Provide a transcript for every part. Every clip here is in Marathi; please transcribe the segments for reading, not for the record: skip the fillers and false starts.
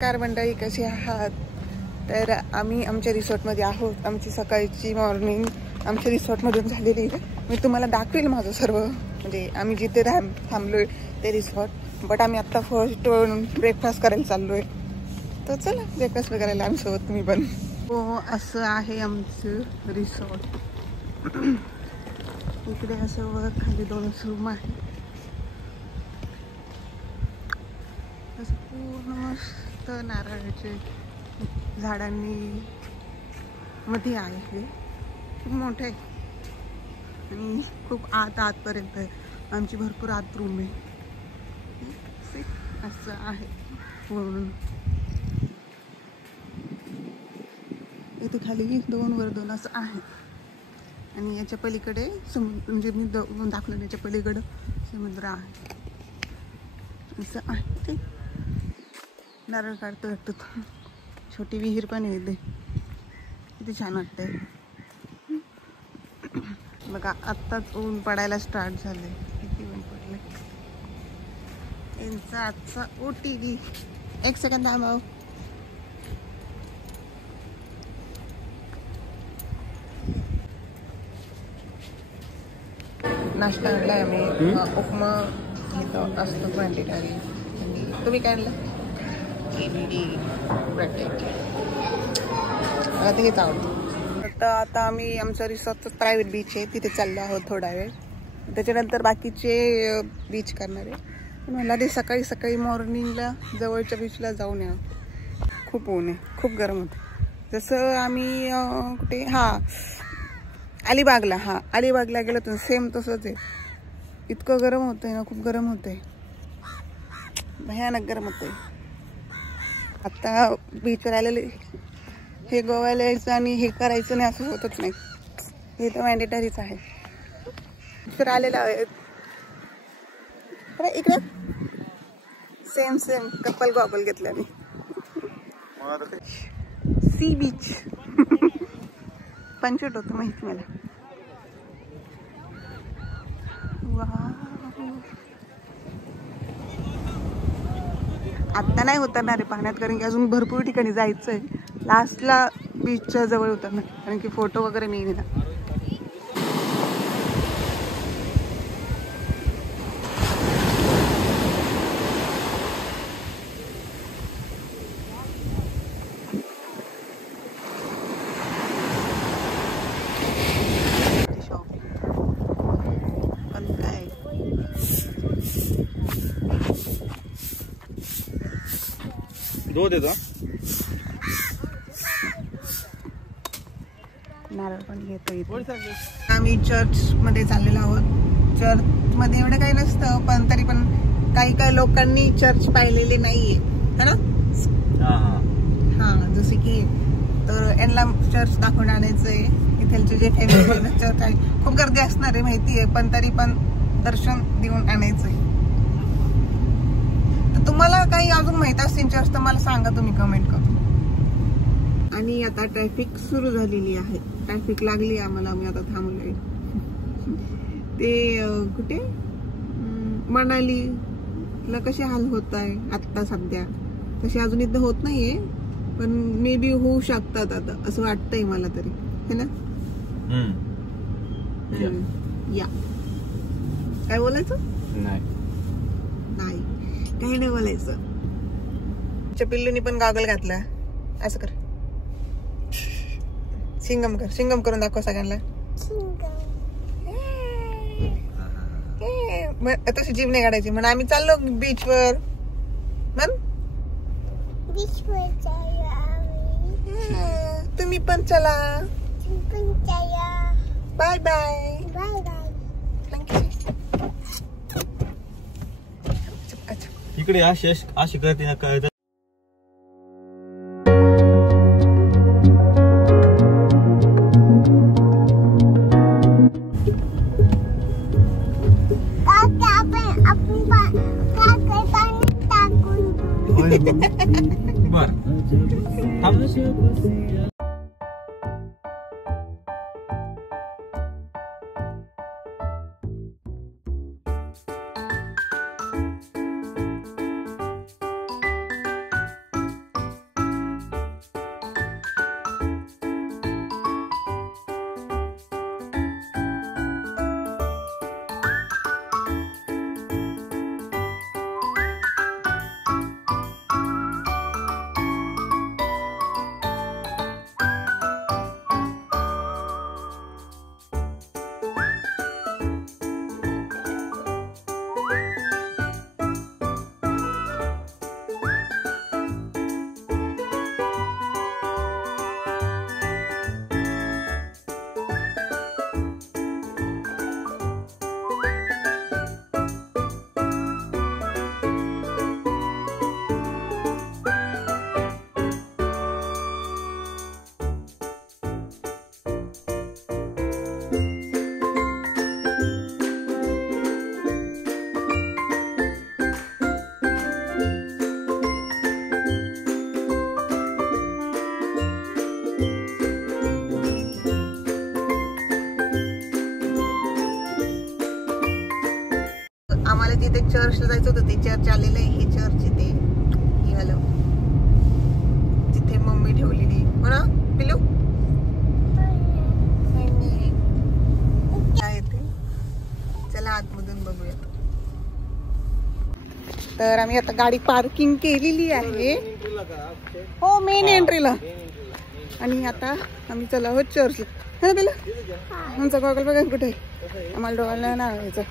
कार मंडळी, कशी आहात? तर आम्ही आमच्या रिसॉर्टमध्ये आहोत. आमची सकाळची मॉर्निंग आमच्या रिसॉर्टमधून झालेली आहे. मी तुम्हाला दाखवेल माझं सर्व, म्हणजे आम्ही जिथे थांबलोय ते रिसॉर्ट. बट आम्ही आत्ता फर्स्ट ब्रेकफास्ट करायला चाललो आहे. तर चला ब्रेकफास्ट करायला आम्ही सोबत, तुम्ही पण. हो, असं आहे आमचं रिसॉर्ट. इकडे असं वर खाली 2 रूम आहे. असं पूर्ण मस्त नारळाचे झाडांनी मध्ये आहे. हे खूप मोठं आहे आणि खूप आतपर्यंत आहे. आमची भरपूर आत रूम आहे. असं आहे पूर्ण. इथे खाली 2 वर 2 असं आहे. आणि याच्या पलीकडे समुद्र, म्हणजे मी दाखवलं याच्या पलीकडं समुद्र आहे. असं आहे ते. नारळ काढतो वाटतं. छोटी विहीर पण येते. किती छान वाटतंय बघा. आत्ताच ऊन पडायला स्टार्ट झालंय. किती ऊन पडलंय. यांचा आजचा OTV. 1 सेकंद थांबव. नाश्ता आणलाय आम्ही. उपमा घेतो असतो क्वांटिटरी. तुम्ही काय आणलं? मला ते हेच आवडतं. आता आम्ही आमचं रिसॉर्टचं प्रायव्हेट बीच आहे, तिथे चाललो आहोत थोडा वेळ. त्याच्यानंतर बाकीचे बीच करणार आहे. पण मला ते सकाळी सकाळी मॉर्निंगला जवळच्या बीचला जाऊन या. खूप ऊन आहे, खूप गरम होतं. जसं आम्ही कुठे अलिबागला अलिबागला गेलो तर सेम तसंच आहे. इतकं गरम होतंय ना, खूप गरम होतंय, भयानक गरम होतंय. आता बीचवर आलेले हे गोव्याला यायचं आणि हे करायचं नाही असं होतच नाही. हे तर मॅन्डेटरीच आहे. बीचवर आलेलं आहे इकडे. सेम कपल गॉगल घेतलं मी. C beach. पंचवट होतं माहिती मला. आत्ता नाही उतरणार आहे पाण्यात, कारण की अजून भरपूर ठिकाणी जायचं आहे. लास्टला बीचच्या जवळ उतरणार, कारण की फोटो वगैरे नाही येणार. नारळ पण घेतो. आम्ही चर्च मध्ये चाललेलो आहोत. चर्च मध्ये एवढं काही नसतं, पण तरी पण काही लोकांनी चर्च पाहिलेले नाहीये, है ना? हा, जसे की तर यांना चर्च दाखवून आणायचंय. इथलचे जे फेमस चर्च आहे, खूप गर्दी असणार आहे माहितीये, पण तरी पण दर्शन देऊन आणायचंय. तर तुम्हाला काही अजून माहित असतील चर्च तर मला सांगा तुम्ही कमेंट करून. आणि आता ट्रॅफिक सुरू झालेली आहे. ट्रॅफिक लागली आम्हाला. आम्ही आता थांबलोय. ते कुठे मनालीला कसे हाल होत आहे आता सध्या, तसे अजून इथं होत नाहीये, पण मे बी होऊ शकतात आता, असं वाटतंय मला तरी, है ना? या काय बोलायचं? नाही काही नाही बोलायचं. पिल्लूनी पण गॉगल घातला. असं कर, सिंगम करून दाखव सगळ्यांना. तशी जीभ नाही काढायची. म्हणून आम्ही चाललो बीचवर. तुम्ही पण चला. Bye bye. इकडे अशी करते ना काय. जिथे चर्चला जायचं होतं ते चर्च आलेलं आहे. हे चर्च इथे निघालं जिथे मम्मी ठेवलेली हो ना पिलू काय ते. चला आतमधून बघूया. तर आम्ही आता गाडी पार्किंग केलेली आहे हो मेन एंट्रीला. आणि आता आम्ही चला हो चर्चला है ना तिला. आमचा गॉगल बघा कुठे आम्हाला डोळ्याला नावायचं.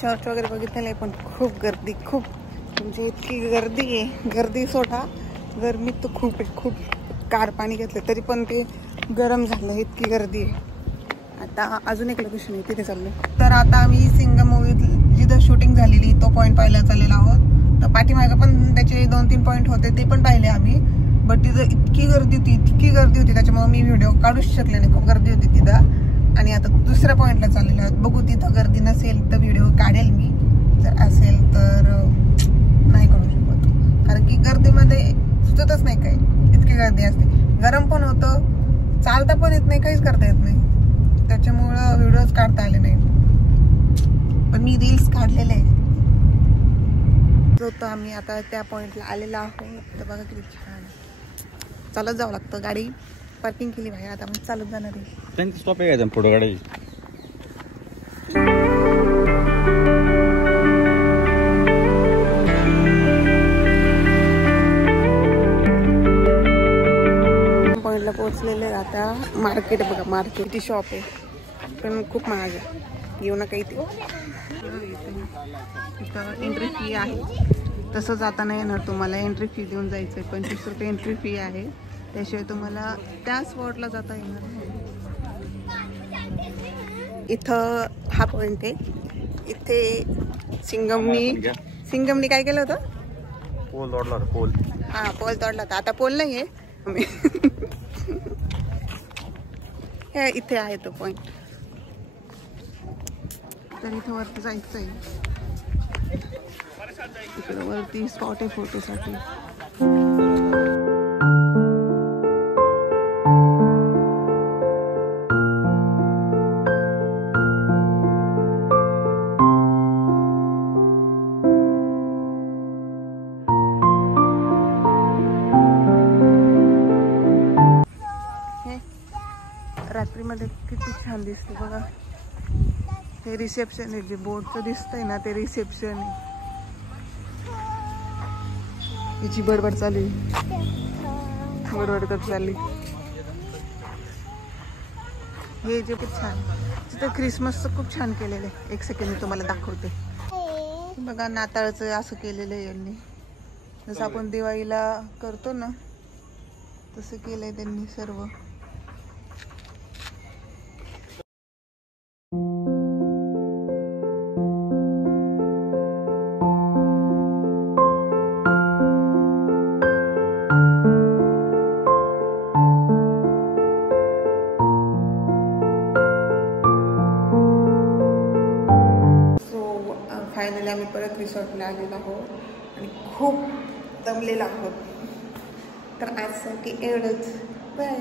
चर्च वगैरे बघितलेलं आहे पण खूप गर्दी खूप म्हणजे इतकी गर्दी आहे. गर्दी सोडा गरमीत तर खूप आहे खूप. कार पाणी घेतलं तरी पण ते गरम झालं इतकी गर्दी आहे. आता अजून एक लोकेशन आहे तिथे चाललो. तर आता आम्ही सिंगम मूवीत जिथं शूटिंग झालेली तो पॉईंट पाहायला चाललेलो आहोत. तर पाठीमागं पण त्याचे 2-3 पॉईंट होते ते पण पाहिले आम्ही. बट तिथं इतकी गर्दी होती त्याच्यामुळे मी व्हिडिओ काढूच शकले नाही. खूप गर्दी होती तिथं. आणि आता दुसऱ्या पॉईंटला चाललेलो आहोत. बघू तिथं गर्दी नसेल तर व्हिडिओ काढेल मी. जर असेल तर नाही काढू शकत कारण की गर्दीमध्ये सुचतच नाही काही. इतकी गर्दी असते. गरम पण होतं चालता पण येत नाही काहीच करता येत नाही. त्याच्यामुळं व्हिडिओज काढता आले नाही. पण मी रील्स काढलेले आहे. तर आम्ही आता त्या पॉईंटला आलेलो आहोत. तर बघा किती छान चालत जावं लागतं. गाडी पार्किंग केली बाहेर. आता मी चालत जाणार आहे. त्यांची स्टॉप आहे का पुढे गाडी. पॉइंटला पोहोचलेले. आता मार्केट बघा. मार्केट ती शॉप आहे पण खूप महाग आहे. येऊ नका इथे. इथं एंट्री फी आहे. तसं जाता नाही येणार तुम्हाला. एंट्री फी देऊन जायचं आहे. 25 रुपये एंट्री फी आहे. त्याशिवाय तुम्हाला त्या स्पॉटला जाता येणार नाही. इथं हा पॉइंट आहे. इथे सिंगमनी काय केलं होतं. पोल तोडला होता. पोल हा पोल तोडला होता. आता पोल नाही आहे इथे आहे तो पॉइंट. तर इथं वरती जायचं आहे. इकडे वरती स्पॉट आहे फोटोसाठी. रात्रीमध्ये किती छान दिसते बघा. हे रिसेप्शन आहे. जे बोर्डचं दिसतंय ना ते रिसेप्शन आहे. याची बडबड चालू आहे. बडबड करत चालली. हे जे खूप छान तिथं क्रिसमसचं खूप छान केलेलं आहे. एक सेकंड मी तुम्हाला दाखवते. बघा नाताळचं असं केलेलं आहे यांनी. जसं आपण दिवाळीला करतो ना तसं केलंय त्यांनी सर्व. फायनली आम्ही परत रिसॉर्टला आलेलो आहोत आणि खूप दमलेलो आहोत. तर आजसाठी एवढंच. बाय.